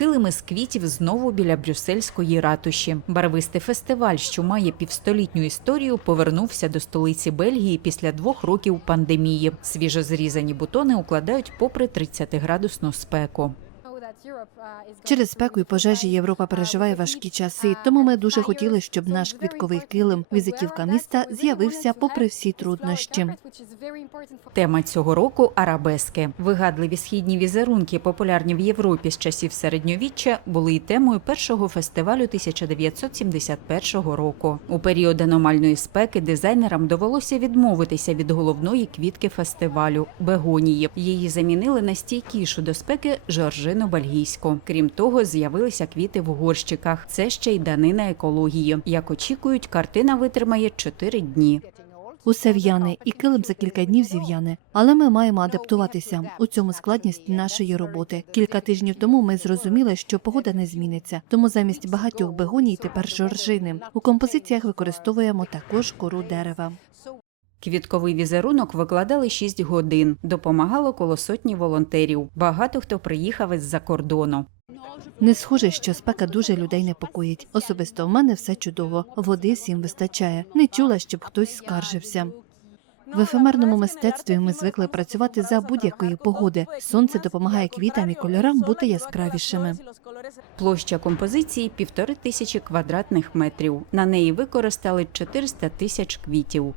Килими з квітів знову біля брюссельської ратуші. Барвистий фестиваль, що має півстолітню історію, повернувся до столиці Бельгії після двох років пандемії. Свіжо зрізані бутони укладають попри 30-градусну спеку. Через спеку і пожежі Європа переживає важкі часи. Тому ми дуже хотіли, щоб наш квітковий килим, візитівка міста, з'явився попри всі труднощі. Тема цього року арабески. Вигадливі східні візерунки, популярні в Європі з часів середньовіччя, були і темою першого фестивалю 1971 року. У період аномальної спеки дизайнерам довелося відмовитися від головної квітки фестивалю бегонії. Її замінили на стійкішу до спеки жоржину бельгійську. Крім того, з'явилися квіти в горщиках. Це ще й данина екології. Як очікують, картина витримає 4 дні. Усе в'яне, і килим за кілька днів зів'яне. Але ми маємо адаптуватися. У цьому складність нашої роботи. Кілька тижнів тому ми зрозуміли, що погода не зміниться. Тому замість багатьох бегоній тепер жоржини. У композиціях використовуємо також кору дерева. Квітковий візерунок викладали 6 годин. Допомагало коло сотні волонтерів. Багато хто приїхав із-за кордону. Не схоже, що спека дуже людей непокоїть. Особисто в мене все чудово. Води всім вистачає. Не чула, щоб хтось скаржився. В ефемерному мистецтві ми звикли працювати за будь-якої погоди. Сонце допомагає квітам і кольорам бути яскравішими. Площа композиції півтори тисячі квадратних метрів. На неї використали 400 тисяч квітів.